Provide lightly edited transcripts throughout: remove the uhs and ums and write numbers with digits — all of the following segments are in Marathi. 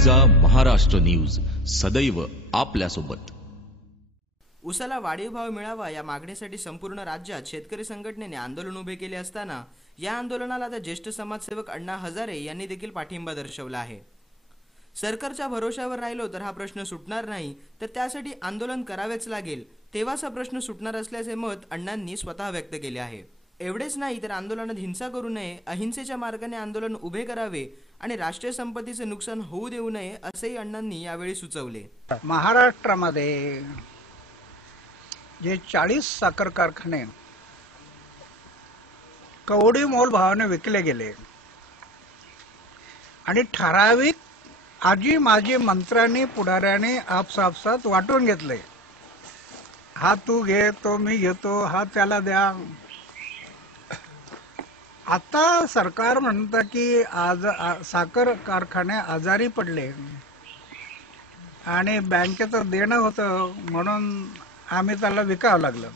गर्जा महाराष्ट्र न्यूज सदैव आपल्यासोबत। उसाला वाढीव भाव मिळावा या मागणीसाठी संपूर्ण राज्यात शेतकरी संघटनेने आंदोलन उभे केले असताना या आंदोलनाला आता ज्येष्ठ समाजसेवक अण्णा हजारे यांनी देखील पाठिंबा दर्शवला आहे। सरकारच्या भरोशावर राहिलो तर हा प्रश्न सुटणार नाही, तर त्यासाठी आंदोलन करावेच लागेल, तेव्हाच हा प्रश्न सुटणार असल्याचे मत अण्णांनी स्वतः व्यक्त केले आहे। एवढेच नाही तर आंदोलनात हिंसा करू नये, अहिंसेच्या मार्गाने आंदोलन उभे करावे आणि राष्ट्रीय संपत्तीचे नुकसान होऊ देऊ नये असेही अण्णांनी यावेळी सुचवले। महाराष्ट्रामध्ये जे 40 साखर कारखाने कवडी मोल भावाने विकले गेले आणि ठराविक आजी माजी मंत्र्यांनी पुढाऱ्यांनी आपसापसात वाटून घेतले। हा तू घे, तो मी घेतो, हा त्याला द्या। आता सरकार म्हणतं की आज साखर कारखाने आजारी पडले आणि बँकेचं देणं होतं म्हणून आम्ही त्याला विकावं लागलं।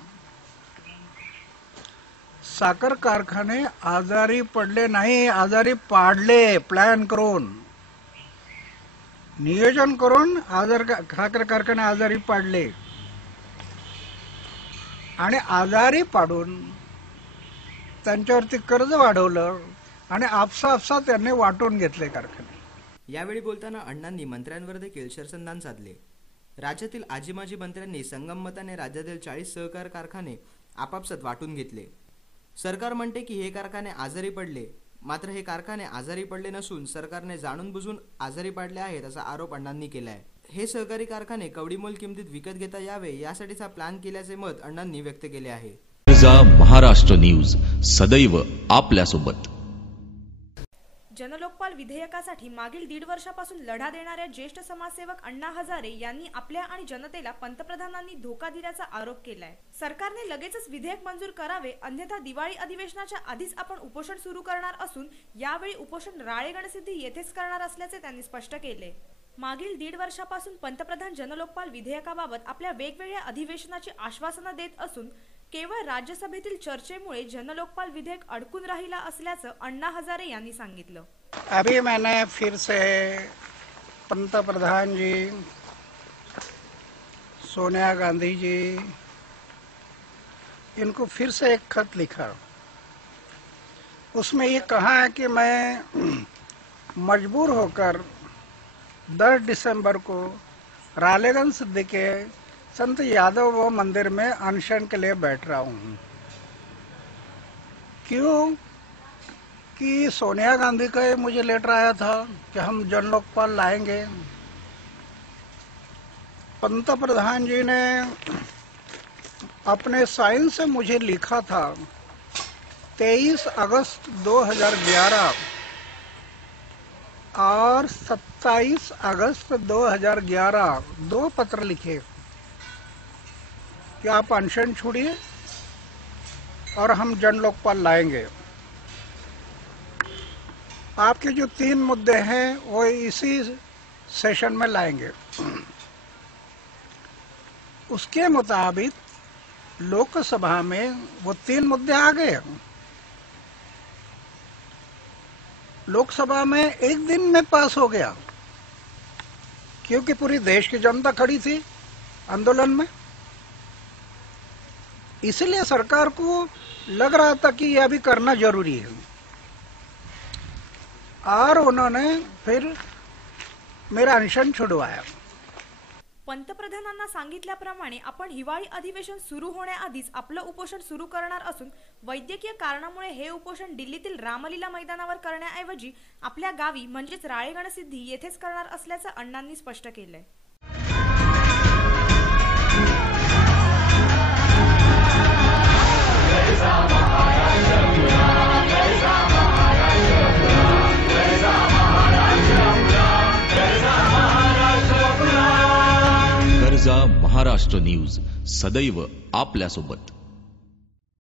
साखर कारखाने आजारी पडले नाही, आजारी पाडले। प्लॅन करून नियोजन करून साखर कारखाने आजारी पाडले आणि आजारी पाडून त्यांच्यावरती कर्ज वाढवलं आणि आपसा त्यांनी वाटून घेतले कारखाने। यावेळी बोलताना अण्णांनी मंत्र्यांवर देखील शरसंधान साधले। राज्यातील आजी माजी मंत्र्यांनी संगम मताने राज्यातील 40 सहकार कारखाने आपापसात वाटून घेतले। सरकार म्हणते की हे कारखाने आजारी पडले, मात्र हे कारखाने आजारी पडले नसून सरकारने जाणून बुजून आजारी पाडले आहेत असा आरोप अण्णांनी केलाय। हे सहकारी कारखाने कवडीमोल किमतीत विकत घेता यावे यासाठीचा प्लॅन केल्याचे मत अण्णांनी व्यक्त केले आहे। गर्जा महाराष्ट्र न्यूज सदैव आपल्यासोबत। जनलोकपाल विधेयकासाठी मागील 1.5 वर्षापासून लढा देणाऱ्या ज्येष्ठ समाजसेवक अण्णा हजारे यांनी आपल्या आणि जनतेला पंतप्रधानांनी धोका दिल्याचा आरोप केलाय। सरकारने लगेचच विधेयक मंजूर करावे, अन्यथा दिवाळी अधिवेशनाच्या आधीच आपण उपोषण सुरू करणार असून यावेळी उपोषण राळेगणसिद्धी येथेच करणार असल्याचे त्यांनी स्पष्ट केले। मागील 1.5 वर्षापासून पंतप्रधान जनलोकपाल विधेयकाबाबत आपल्या वेगवेगळ्या अधिवेशनाची आश्वासनं देत असून केवळ राज्यसभेतील चर्चेमुळे जनलोकपाल विधेयक अडकून राहिला असल्याचं अण्णा हजारे यांनी सांगितलं। अभी मैंने फिर से पंतप्रधान जी, सोनिया गांधी जी, इनको फिर से एक खत लिखा। उसमें ये कहा है कि मैं मजबूर होकर 10 दिसंबर को रालेगंज सिद्धि के संत यादव मंदिर में अनशन के लिए बैठ रहा हूँ। क्यों कि सोनिया गांधी का मुझे लेटर आया था कि हम जनलोकपाल लाएंगे। पंतप्रधान जी ने अपने साइन से मुझे लिखा था 23 अगस्त 2011 और 27 अगस्त 2011 2 पत्र लिखे कि आप अनशन छोड़िए और हम जनलोकपाल लाएंगे। आपके जो 3 मुद्दे हैं वो इसी सेशन में लाएंगे। उसके मुताबिक लोकसभा में वो 3 मुद्दे आ गए। लोकसभा में एक दिन में पास हो गया क्योंकि पूरी देश की जनता खड़ी थी आंदोलन में। इसलिए सरकार को लग रहा था कि यह अभी करना जरूरी है और उन्होंने फिर मेरा अनशन छुडवाया। पंतप्रधानांना सांगितल्याप्रमाणे आपण हिवाळी अधिवेशन सुरू होण्याआधीच आपलं उपोषण सुरू करणार असून वैद्यकीय कारणामुळे हे उपोषण दिल्लीतील रामलीला मैदानावर करण्याऐवजी आपल्या गावी म्हणजेच राळेगणसिद्धी येथेच करणार असल्याचं अण्णांनी स्पष्ट केलंय। गर्जा महाराष्ट्र न्यूज सदैव आपल्यासोबत।